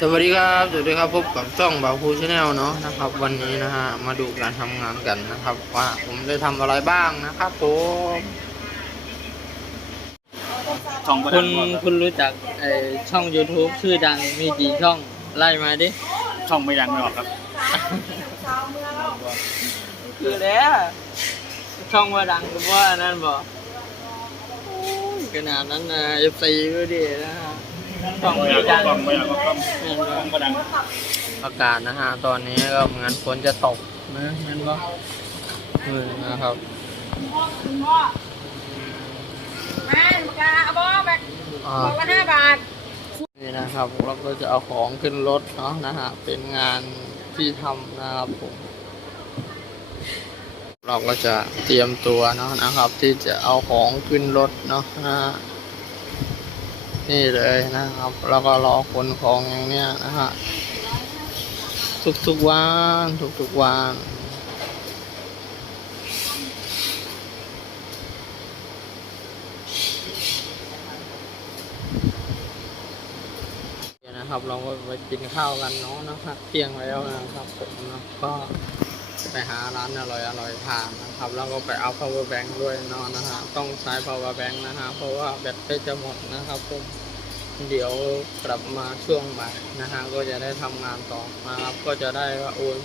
สวัสดีครับ สวัสดีครับพบกับช่องบาคูชาแนลเนาะนะครับ วันนี้นะฮะมาดูการทำงานกันนะครับ ว่าผมได้ทำอะไรบ้างนะครับผมช่องประคุดัณงบ่ครับคุณรู้จักไอช่อง YouTube ชื่อดังมีกี่ช่องไล่มาดิช่องไม่ดังไม่ออกครับคือแล้วช่องว่าดังก็ว่านั่นบอกขนาดนั้นนะเอฟซีก็ดีนะฮะ ช่องไม่ไม่ดัดังงไม่ดังก็ช่องประดังอากาศนะฮะตอนนี้ก็เหมือนฝนจะตกนะนั่นก็เออนะครับแม่ปากกาเอาบอแบบอ่าบอกละห้าบาทนี่นะครับเราก็จะเอาของขึ้นรถเนาะนะฮะเป็นงานที่ทำนะครับผมเราก็จะเตรียมตัวเนาะนะครับ ที่จะเอาของขึ้นรถเนาะนะฮะ นี่เลยนะครับ แล้วก็รอขนของอย่างเนี้ยนะฮะทุกๆวันทุกๆวันนะครับเราก็ไปกินข้าวกันเนาะนะครับเที่ยงแล้วนะครับผมนะก็ ไปหาร้านอร่อยอร่อยทานนะครับ แล้วก็ไปเอา power bank ด้วยนาะนะฮะต้องใช้ power bank นะฮะเพราะว่าแบตก็จะหมดนะครับผมเดี๋ยวกลับมาช่วงบ่ายนะฮะก็จะได้ทำงานต่อนะครับ ก็จะได้ว่าโอน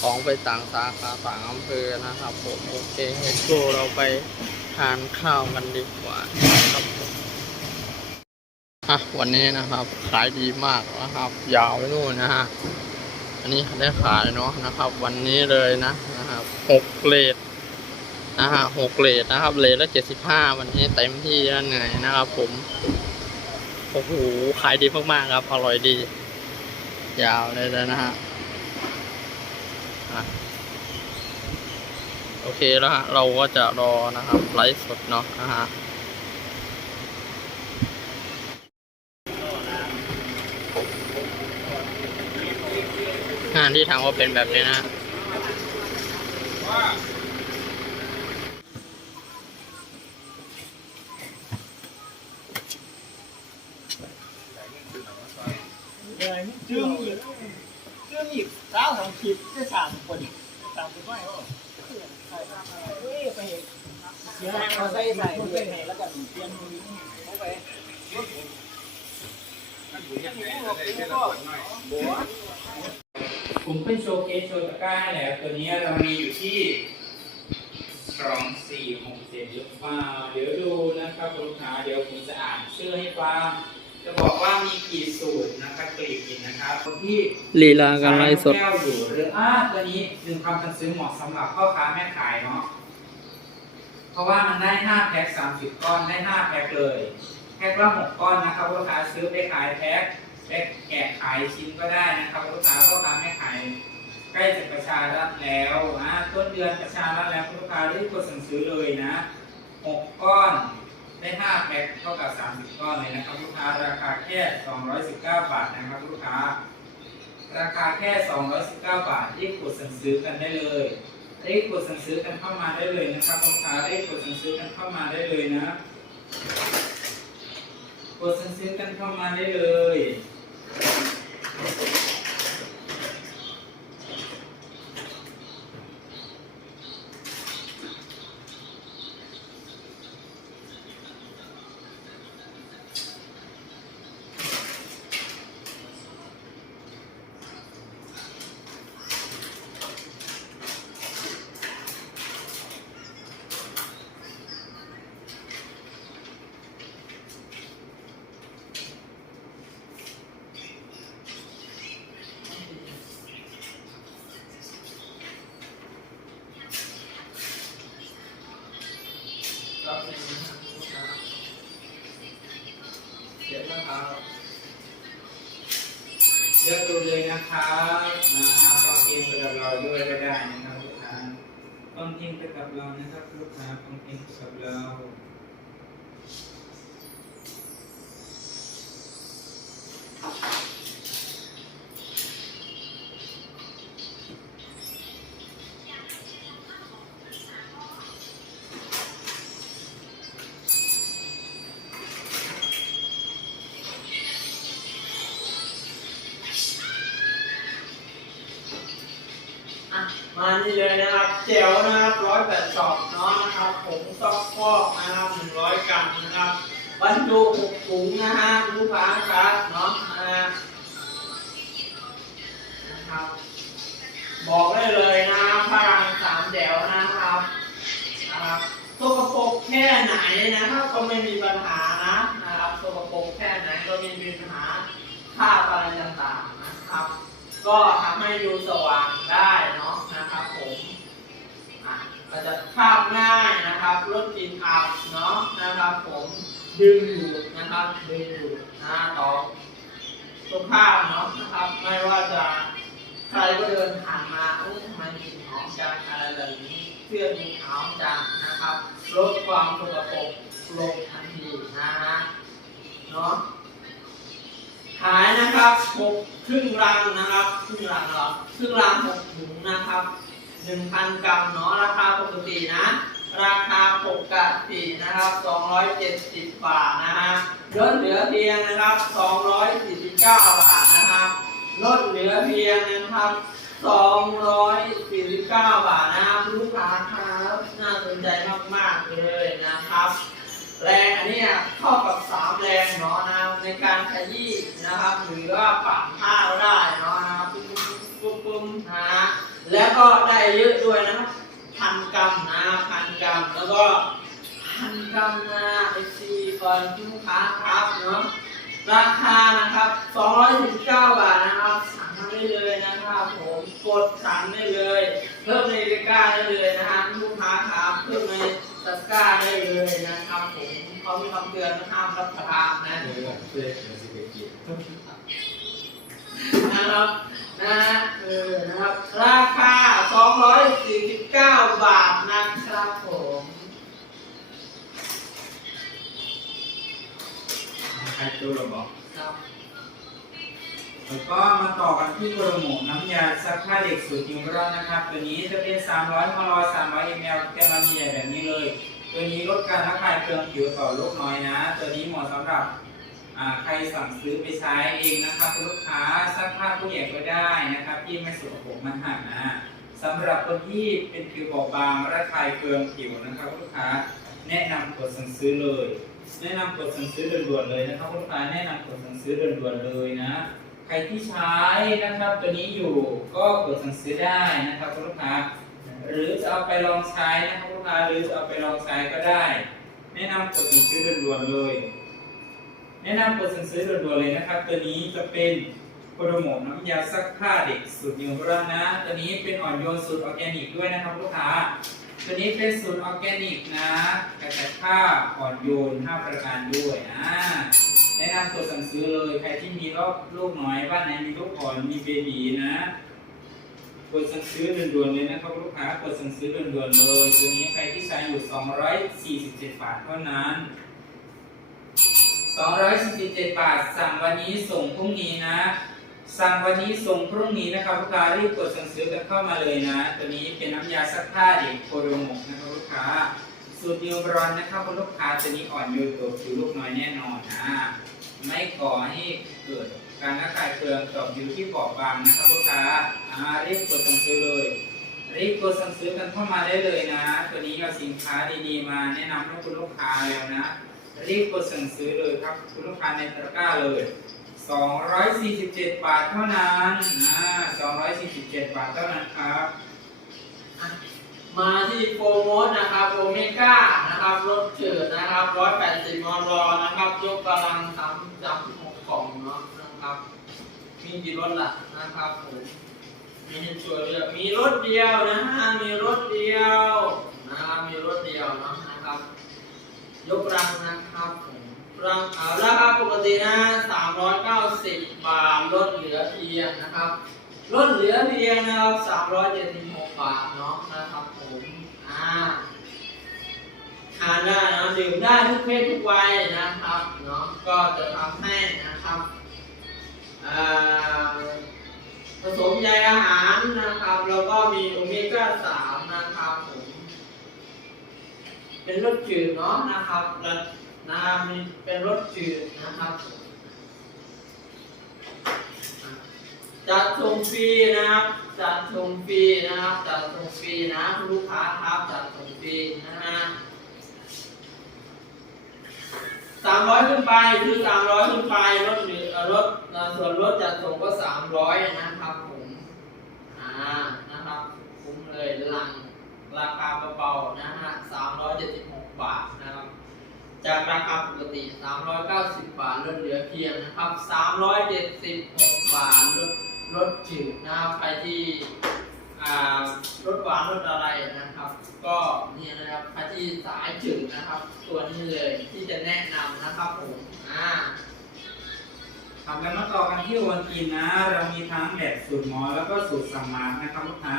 ของไปต่างสาขาต่างอำเภอนะครับ ผมโอเคเฮโกเราไปทานข้าวกันดีกว่าครับผมอะวันนี้นะครับขายดีมากนะครับ ยาวไปนู่นนะฮะ อันนี้ได้ขายเนาะนะครับ วันนี้เลยนะนะครับหกเลทนะฮะหกเลทนะครับเลทละเจ็ดสิบห้าวันนี้เต็มที่แล้วเหนื่อยนะครับ ผมโอ้โหขายดีมากๆครับอร่อยดี ยาวเลยนะฮะอะโอเคแล้วฮะเราก็จะรอนะครับไลฟ์สดเนาะนะฮะ งานที่ทำก็เป็นแบบนี้นะจึงอีกจึงอีกสาวสองขีดได้สามคนสามคนไม่หรอเฮ้ยไปเห็นเสียมาใส่ใส่เปลี่ยนแล้วกันเปลี่ยนมือเข้าไป ผมขึ้นโชว์เคสโชว์ตะกร้าให้แล้ว ตัวนี้เรามีอยู่ที่สองสี่หกเจ็ดหรือเปล่าเดี๋ยวดูนะครับลูกค้าเดี๋ยวผมจะอ่านชื่อให้ฟังจะบอกว่ามีกี่สูตรนะครับกลีบกินนะครับที่ลีลาการไลฟ์สดแก้วอยู่หรืออ่าตัวนี้หนึ่งความพันซื้อเหมาะสำหรับพ่อค้าแม่ขายเนาะเพราะว่ามันได้ห้าแพ็คสามสิบก้อนได้ห้าแพ็คเลยแพ็คละหกก้อนนะครับลูกค้าซื้อไปขายแพ็ค แพ็คแกะขายชิ้นก็ได้นะครับลูกค้าพ่อค้าแม่ขายใกล้จะประชารัฐแล้วนะต้นเดือนประชารัฐแล้วลูกค้ารีบกดสั่งซื้อเลยนะหกก้อนได้ห้าแพ็คเท่ากับสามสิบก้อนเลยนะครับลูกค้าราคาแค่สองร้อยสิบเก้าบาทนะครับลูกค้า ราคาแค่สองร้อยสิบเก้าบาทรีบกดสั่งซื้อกันได้เลยรีบกดสั่งซื้อกันเข้ามาได้เลยนะครับลูกค้ารีบกดสั่งซื้อกันเข้ามาได้เลยนะกดสั่งซื้อกันเข้ามาได้เลย thank เลือกดูเลยนะครับมาฟังเพลงไปกับเราด้วยก็ได้นะครับลูกค้าฟังเพลงไปกับเรานะครับลูกค้าฟังเพลงกับเรา มานี่เลยนะครับเจลนะครับร้อยแปดสอบเนาะนะครับผงซอกฟอกนะครับหนึ่งร้อยกรัมนะครับบรรจุหกถุงนะฮะลูกค้าครับเนาะนะครับ บอกได้เลยนะครับพลังสามแถวนะครับนะครับสกปรกแค่ไหนนะครับก็ไม่มีปัญหานะนะครับสกปรกแค่ไหนก็ไม่มีปัญหาค่าอะไรต่างๆนะครับ ก็ทำให้ดูสว่างได้เนาะ อะก็จะคาบง่ายนะครับลดกลิ่นอับเนาะนะครับ ผมดึงอยู่นะครับดึงอยู่นะต่อสุภาพเนาะนะครับ ไม่ว่าจะใครก็เดินผ่านมาโอ้ทำไมกลิ่นหอมจังอะไรแบบนี้เสื้อมีหอมจังนะครับลดความสกปรกลงทันทีนะฮะเนาะขายนะครับหกครึ่งรังนะครับครึ่งรังเหรอครึ่งรังหกถุงนะครับ หนึ่งพันกรัมเนาะราคาปกตินะ ราคาปกตินะครับสองร้อยเจ็ดสิบบาทนะฮะลดเหลือเพียงนะครับสองร้อยสี่สิบเก้าบาทนะครับลดเหลือเพียงนะครับสองร้อยสี่สิบเก้าบาทนะครับลูกค้าครับน่าสนใจมากๆเลยนะครับแรงอันนี้เท่ากับสามแรงเนาะนะครับในการขยี้นะครับ หรือว่าปั่นผ้าก็ได้เนาะนะครับปุ้มปุ้มปุ้มนะฮะ แล้วก็ได้เยอะด้วยนะครับพันกรัมนะพันกรัมแล้วก็พันกรัมนะไอซีก่อนลูกค้าครับเนาะราคานะครับ219 บาทนะครับสั่งได้เลยนะครับผมกดสั่งได้เลย เพิ่มในตะกร้าได้เลยนะฮะลูกค้าครับเพิ่มในตะกร้าได้เลยนะครับผมเขามีคำเตือนห้ามรับประทานนะ นะครับนะฮะเออนะครับ ราคา 249 บาทนะครับผมใครตัวเราบอกครับแล้วก็มาต่อกันที่โปรโมทน้ำยาซักผ้าเด็กสูตรนิวรอนนะครับ ตัวนี้จะเป็น 300มล300 ml แกลลอนใหญ่แบบนี้เลย ตัวนี้ลดการระคายเคืองผิวต่อลูกน้อยนะ ตัวนี้เหมาะสำหรับอ่า ใครสั่งซื้อไปใช้เองนะครับคุณลูกค้าซักผ้าผู้ใหญ่ก็ได้นะครับ ที่ไม่สกปรกมันหักนะสำหรับคนที่เป็นผิวบอบบางระคายเคืองผิวนะครับคุณลูกค้าแนะนำกดสั่งซื้อเลย แนะนำกดสั่งซื้อด่วนๆเลยนะครับคุณลูกค้าแนะนำกดสั่งซื้อด่วนๆเลยนะ ใครที่ใช้นะครับตัวนี้อยู่ก็กดสั่งซื้อได้นะครับคุณลูกค้า หรือจะเอาไปลองใช้นะครับลูกค้าหรือจะเอาไปลองใช้ก็ได้ แนะนำกดสั่งซื้อด่วนๆเลย แนะนำกดสั่งซื้อด่วนๆเลยนะครับ ตัวนี้จะเป็นโปรโมทน้ำยาซักผ้าเด็กสูตรนิวรันนะ ตัวนี้เป็นอ่อนโยนสูตรออร์แกนิกด้วยนะครับลูกค้า ตัวนี้เป็นสูตรออร์แกนิกนะกระจัดผ้าอ่อนโยน5ประการด้วยนะแนะนำกดสั่งซื้อเลยใครที่มีลูกลูกน้อยบ้านไหนมีลูกอ่อนมีเบบีนะกดสั่งซื้อด่วนๆเลยนะครับลูกค้ากดสั่งซื้อด่วนๆเลย ตัวนี้ใครที่ใช้อยู่ 247 บาทเท่านั้น 247 บาท สั่งวันนี้ส่งพรุ่งนี้นะ สั่งวันนี้ส่งพรุ่งนี้นะครับลูกค้ารีบกดสั่งซื้อกันเข้ามาเลยนะ ตัวนี้เป็นน้ำยาซักผ้าเด็กโคโดโมกนะครับลูกค้า สูตรนิวบรอนนะครับคุณลูกค้าตัวนี้อ่อนโยนตัวผิวลูกน้อยแน่นอนนะ ไม่ก่อให้เกิดการระคายเคืองต่อผิวที่บอบบางนะครับลูกค้าอ่ารีบกดสั่งซื้อเลยรีบกดสั่งซื้อกันเข้ามาได้เลยนะ ตัวนี้เอาสินค้าดีๆมาแนะนำให้คุณลูกค้าแล้วนะ รีบกดสั่งซื้อเลยครับ คุณลูกค้าในตะกร้าเลย 247 บาทเท่านั้นนะ247 บาทเท่านั้นครับ มาที่โปรโมทนะครับโอเมก้านะครับรถจืดนะครับ180มลนะครับยกกำลังสามสามหกกล่องเนาะนะครับมีกี่รถล่ะนะครับผมมีให้ช่วยเลือกมีรถเดียวนะฮะมีรถเดียวนะครับมีรถเดียวเนาะนะครับ ยกรังนะ รับผมรังเอาราคาปกตินะ390 บาทลดเหลือเพียงนะครับลดเหลือเพียงนะครับ376 บาทเนาะนะครับผมอ่าทานได้นะดื่มได้ทุกเพศทุกวัยนะครับเนาะก็จะทำให้นะครับอ่าผสมใยอาหารนะครับแล้วก็มีโอเมก้า3นะครับผมเป็นรสจืดเนาะนะครับแล นะครับมีเป็นรสจืดนะครับจัดส่งฟรีนะครับ จัดส่งฟรีนะครับ จัดส่งฟรีนะลูกค้าครับจัดส่งฟรีนะฮะสามร้อยขึ้นไปคือสามร้อยขึ้นไปรถหรือรถส่วนรถจัดส่งก็สามร้อยนะครับผมอ่านะครับคุ้มเลยหลังราคาเบาๆนะฮะสามร้อยเจ็ดสิบหก จากราคาปกติ 390 บาทลดเหลือเพียงนะครับ 376 บาทลดลดจืดนะครับใครที่อ่ารถหวานรถอะไรนะครับ ก็นี่นะครับใครที่สายจืดนะครับ ตัวนี้เลยที่จะแนะนำนะครับผมอ่าครับแล้วมาต่อกันที่โอนกินนะ เรามีทั้งแบบสูตรหมอแล้วก็สูตรสมมาร์ทนะครับลูกค้า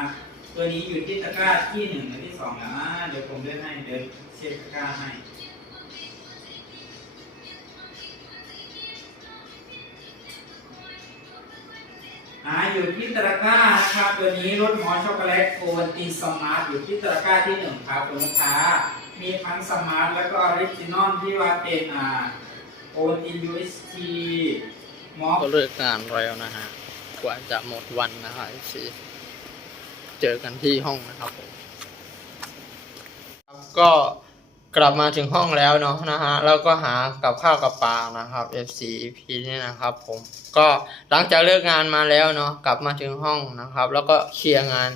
ตัวนี้อยู่ที่ตะกร้าที่หนึ่งและที่สองแล้วอ่าเดี๋ยวผมเลือนให้เดี๋ยวเช็คตะกร้าให้ อ่าอยู่ที่ตะกร้านะครับตัวนี้รสหมอช็อกโกแลตโอวัลตินสมาร์ทอยู่ที่ตะกร้าที่หนึ่งครับคุณลูกค้า มีทั้งสมาร์ทแล้วก็ออริจินอลที่ว่าเป็นอ่าโอวัลติน UST หมอก็เลิกงานแล้วนะฮะกว่าจะหมดวันนะครับสีเจอกันที่ห้องนะครับผมครับก็ กลับมาถึงห้องแล้วเนาะนะฮะแล้วก็หากับข้าวกับปลานะครับ F4 EP นี่นะครับ ผมก็หลังจากเลิกงานมาแล้วเนาะกลับมาถึงห้องนะครับ แล้วก็เคลียร์งาน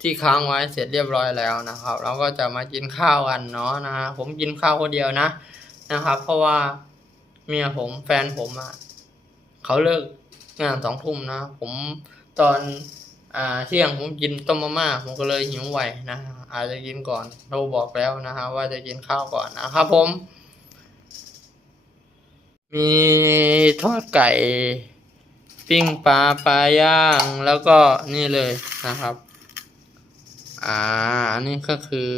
ที่ค้างไว้เสร็จเรียบร้อยแล้วนะครับเราก็จะมากินข้าวกันเนาะนะฮะผมกินข้าวคนเดียวนะนะครับ เพราะว่าเมียผมแฟนผมอะเขาเลิกงานสองทุ่มนะ ผมตอนอ่าเที่ยงผมกินต้มมาม่าผมก็เลยหิวไหวนะฮะ อาจจะกินก่อนเราบอกแล้วนะฮะว่าจะกินข้าวก่อนนะครับผม มีทอดไก่ ปิ้งปลาปลาย่างแล้วก็นี่เลยนะครับ อ่าอันนี้ก็คือ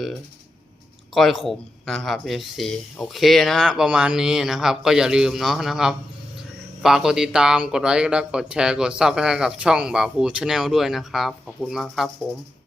ก้อยขมนะครับ FC โอเคนะฮะประมาณนี้นะครับ ก็อย่าลืมเนาะนะครับฝากกดติดตาม กดไลค์ กดแชร์ กดซับให้กับช่องบ่าวภูชาแนลด้วยนะครับ ขอบคุณมากครับผม